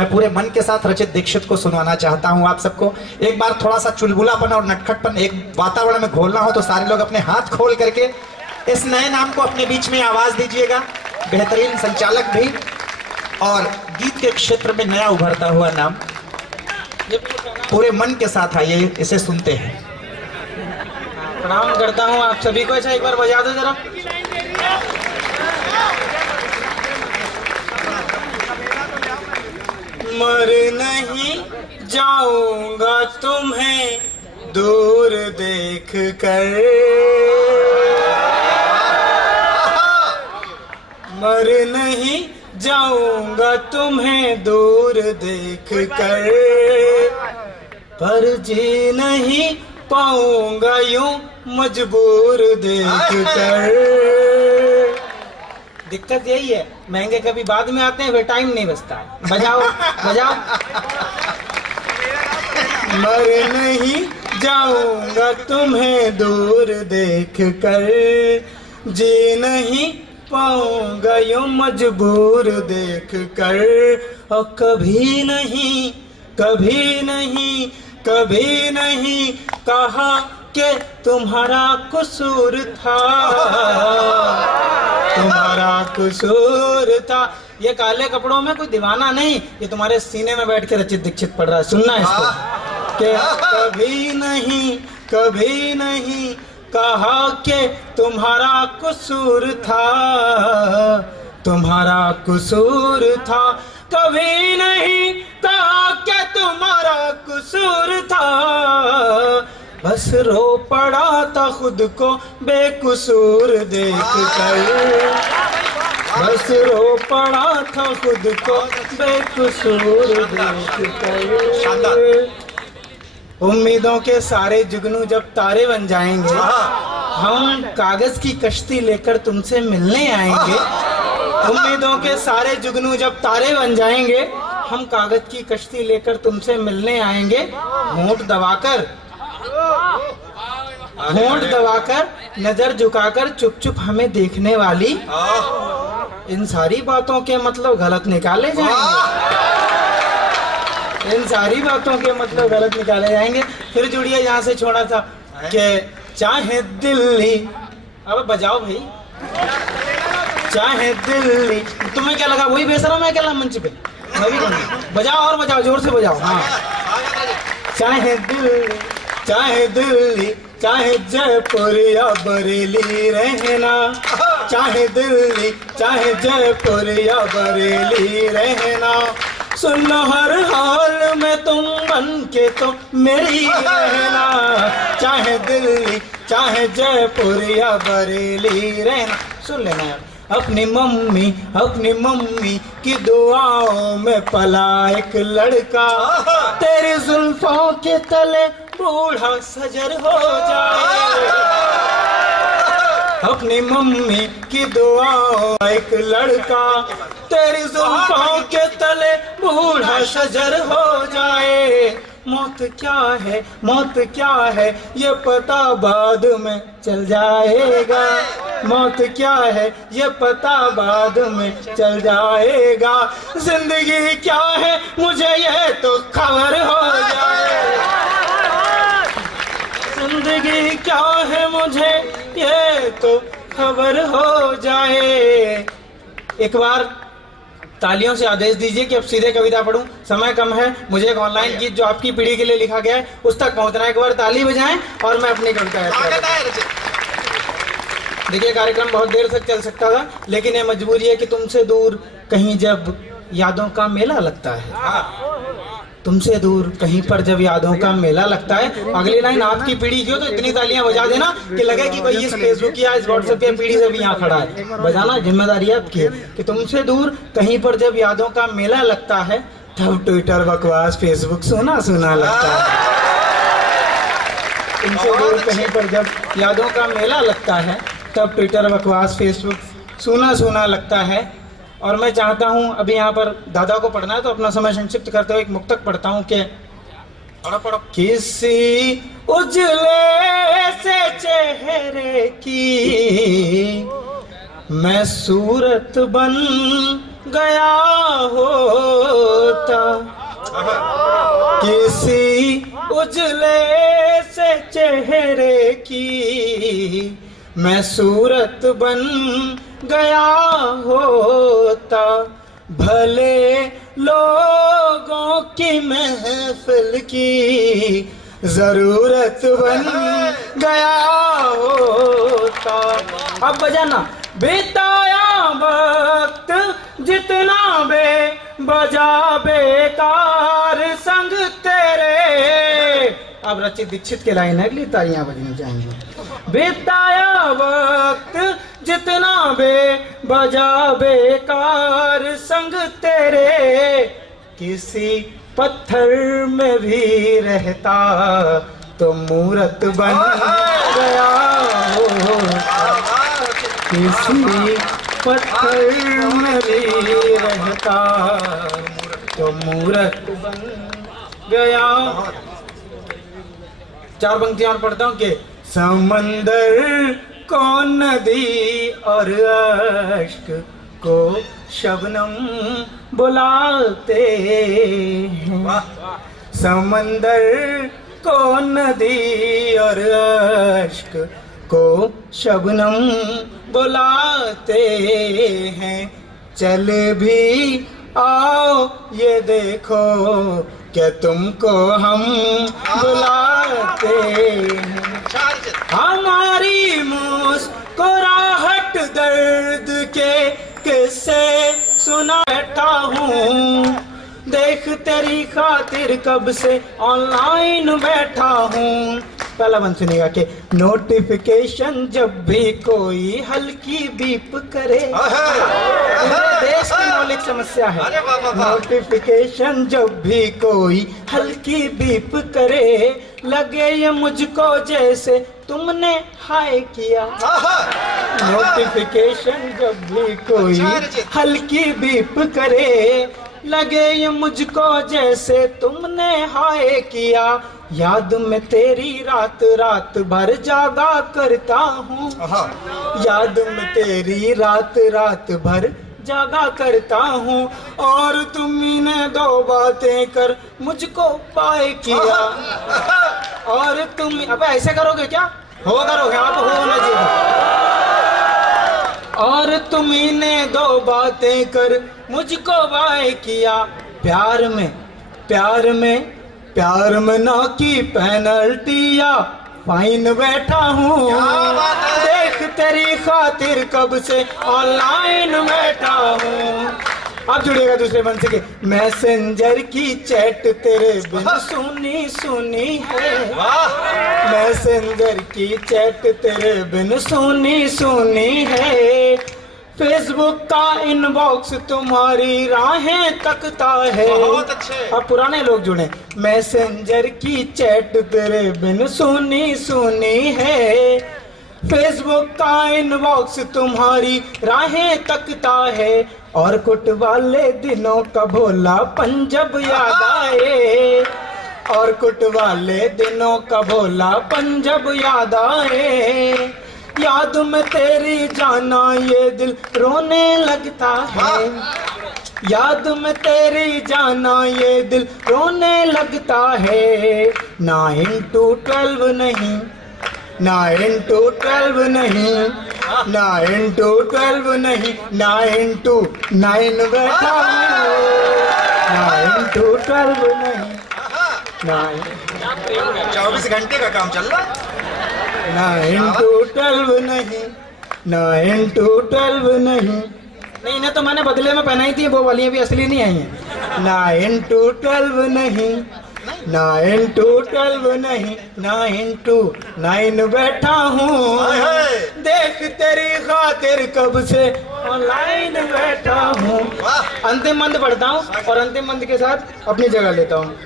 मैं पूरे मन के साथ रचित दीक्षित को सुनवाना चाहता हूं आप सबको। एक बार थोड़ा सा चुलबुलापन और नटखटपन एक वातावरण में घोलना हो तो सारे लोग अपने हाथ खोल करके इस नए नाम को अपने बीच में आवाज दीजिएगा। बेहतरीन संचालक भी और गीत के क्षेत्र में नया उभरता हुआ नाम। पूरे मन के साथ आइए, इसे सुनते हैं। प्रणाम करता हूं आप सभी को। अच्छा एक बार बजा दो जरा। मर नहीं जाऊंगा तुम्हें दूर देख कर, मर नहीं जाऊंगा तुम्हें दूर देख कर, पर जी नहीं पाऊंगा यूं मजबूर देख कर। दिक्कत यही है, महंगे कभी बाद में आते हैं, फिर टाइम नहीं बचता। बजाओ बजाओ। मर नहीं जाऊंगा तुम्हें दूर देख कर, जी नहीं पाऊंगा यूं मजबूर देख कर, और कभी नहीं कभी नहीं कभी नहीं कहा कि तुम्हारा कसूर था, तुम्हारा कसूर था। ये काले कपड़ों में कोई दीवाना नहीं, ये तुम्हारे सीने में बैठ के रचित दीक्षित पढ़ रहा है। सुनना है इसको कि कभी नहीं कहा कि तुम्हारा कसूर था, तुम्हारा कसूर था। कभी नहीं कहा कि तुम्हारा कसूर था, बस रो पड़ा था खुद को बेकसूर देख कर, बस रो पड़ा था खुद को बेकसूर देख कर। उम्मीदों के सारे जुगनू जब तारे बन जाएंगे, हम कागज की कश्ती लेकर तुमसे मिलने आएंगे। उम्मीदों के सारे जुगनू जब तारे बन जाएंगे, हम कागज की कश्ती लेकर तुमसे मिलने आएंगे। होंठ दबाकर नजर झुकाकर चुप चुप हमें देखने वाली, इन सारी बातों के मतलब गलत निकाले जाएंगे, इन सारी बातों के मतलब गलत निकाले जाएंगे। फिर जुड़िए यहाँ से छोड़ा था कि चाहे दिल्ली, अब बजाओ भाई, चाहे दिल्ली। तुम्हें क्या लगा वही बेशरम है क्या मंच पे? बजाओ और बजाओ, जोर से बजाओ। हाँ, चाहे दिल्ली चाहे जयपुर या बरेली रहना, चाहे दिल्ली चाहे जयपुर या बरेली रहना, सुन लो हर हाल में तुम बन के तो मेरी रहना, चाहे दिल्ली चाहे जयपुर या बरेली रहना। सुन लेना यार। अपनी मम्मी की दुआओं में पला एक लड़का, तेरी जुल्फों के तले बूढ़ा सजर हो जाए। अपनी मम्मी की दुआओं एक लड़का, तेरी जुल्फों के तले बूढ़ा सजर हो जाए। मौत क्या है ये पता बाद में चल जाएगा, मौत क्या है ये पता बाद में चल जाएगा। जिंदगी क्या है मुझे ये तो खबर हो जाए, जिंदगी क्या है मुझे ये तो खबर हो जाए। एक बार तालियों से आदेश दीजिए कि अब सीधे कविता पढ़ूं, समय कम है। मुझे एक ऑनलाइन गीत जो आपकी पीढ़ी के लिए लिखा गया है उस तक पहुंचना है। एक बार ताली बजाएं और मैं अपनी कविता। देखिए कार्यक्रम बहुत देर तक चल सकता था, लेकिन ये मजबूरी है कि तुमसे दूर कहीं जब यादों का मेला लगता है, तुमसे दूर कहीं पर जब यादों का मेला लगता है। अगली लाइन आपकी पीढ़ी की हो तो इतनी तालियां बजा देना कि लगे कि भाई इस फेसबुक या इस व्हाट्सएप की पीढ़ी से भी यहाँ खड़ा है। बजाना जिम्मेदारी आपकी है कि तुमसे दूर कहीं पर जब यादों का मेला लगता है, तब ट्विटर बकवास फेसबुक सोना सोना लगता है। तुमसे दूर कहीं पर जब यादों का मेला लगता है, तब ट्विटर बकवास फेसबुक सोना सोना लगता है। और मैं चाहता हूं, अभी यहाँ पर दादा को पढ़ना है तो अपना समय संक्षिप्त करते हुए एक मुक्तक पढ़ता हूं कि किसी उजले से चेहरे की मैं सूरत बन गया होता, किसी उजले से चेहरे की मैं सूरत बन गया होता, भले लोगों की महफिल की जरूरत बन गया होता। अब बजाना। बिताया वक्त जितना बजा बेकार संग तेरे। अब रचित दीक्षित के लाइन अगली तालियां बजनी चाहिए। बिताया वक्त जितना बजा बेकार संग तेरे, किसी पत्थर में भी रहता तो मूरत बन गया हो, किसी पत्थर में भी रहता तो मूरत बन गया। चार पंक्तियां और पढ़ता हूँ कि समंदर को नदी और अश्क को शबनम बुलाते हैं, समंदर को नदी और अश्क को शबनम बुलाते हैं। चल भी आओ ये देखो क्या तुमको हम बुलाते हैं। हमारी मुस्कुराहट दर्द के किस्से सुना बैठा हूँ, देख तेरी खातिर कब से ऑनलाइन बैठा हूँ। पहला बंद सुनेगा कि नोटिफिकेशन जब भी कोई हल्की बीप करे, देश की मौलिक समस्या है। नोटिफिकेशन जब भी कोई हल्की बीप करे, लगे ये मुझको जैसे तुमने हाय किया। नोटिफिकेशन जब भी कोई हल्की बीप करे, लगे ये मुझको जैसे तुमने हाय किया। याद में तेरी रात रात भर जागा करता हूँ, याद में तेरी रात रात भर जागा करता हूँ, और तुमने दो बातें कर मुझको पाए किया। और तुम अब ऐसे करोगे क्या? हो करोगे आप, होना चाहिए। और तुमने दो बातें कर मुझको वाय किया। प्यार में प्यार में प्यार में ना की पेनल्टी या फाइन बैठा हूँ, देख तेरी खातिर कब से ऑनलाइन बैठा हूँ। अब जुड़ेगा दूसरे बंद से। मैसेंजर की चैट तेरे बिन सुनी सुनी है, मैसेंजर की चैट तेरे बिन सुनी सुनी है। फेसबुक का इनबॉक्स तुम्हारी राहें तकता है। बहुत अच्छे। अब पुराने लोग जुड़े। मैसेंजर की चैट तेरे बिन सुनी सुनी है, फेसबुक का इनबॉक्स तुम्हारी राहें तकता है। और कुट वाले दिनों का भोला पंजब याद आए, और कुट वाले दिनों का भोला पंजब याद आए। याद में तेरी जाना ये दिल रोने लगता है, याद में तेरी जाना ये दिल रोने लगता है। 9 to 12 नहीं, 9 to 12 नहीं, 9 to 12 नहीं, 9 to 9 बैठा हूँ, 9 to 12 नहीं, 24 घंटे का काम चल रहा। 9 to 12 नहीं, 9 to 12 नहीं, नहीं ना तो मैंने बदले में पहनाई थी, वो वाली भी असली नहीं आई है। 9 to 12 नहीं, 9 to 12 नहीं, 9 to 9 बैठा हूँ, देख तेरी खातिर कब से ऑनलाइन बैठा हूँ। अंतिम मंद पढ़ता हूँ और अंतिम मंद के साथ अपनी जगह लेता हूँ।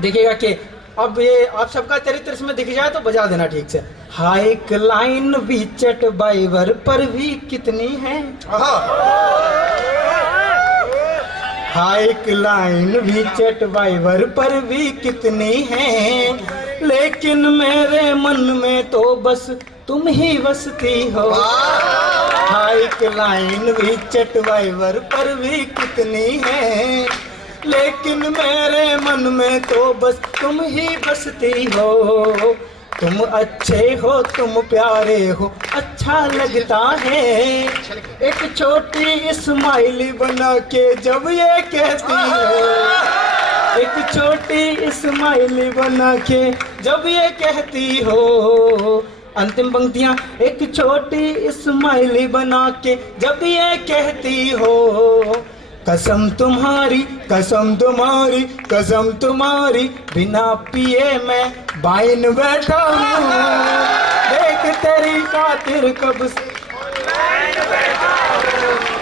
देखिएगा कि अब ये आप सबका चरित्र इसमें दिख जाए तो बजा देना ठीक से। हाइक लाइन वीचेट बाइवर पर भी कितनी है, हाइक लाइन वीचेट बाइवर पर भी कितनी है, लेकिन मेरे मन में तो बस तुम ही बसती हो। हाइक लाइन भी चटवाइवर पर भी कितनी है, लेकिन मेरे मन में तो बस तुम ही बसती हो। तुम अच्छे हो, तुम प्यारे हो, अच्छा लगता है। एक छोटी स्माइली बना के जब ये कहती हो, एक छोटी स्माइली बना के जब ये कहती हो। अंतिम पंक्तियां, एक छोटी स्माइली बना के जब ये कहती हो, कसम तुम्हारी, कसम तुम्हारी, कसम तुम्हारी, बिना पिए मैं बाइन बैठा हूँ। देख तेरी खातिर कब से बाइन बैठा हूँ।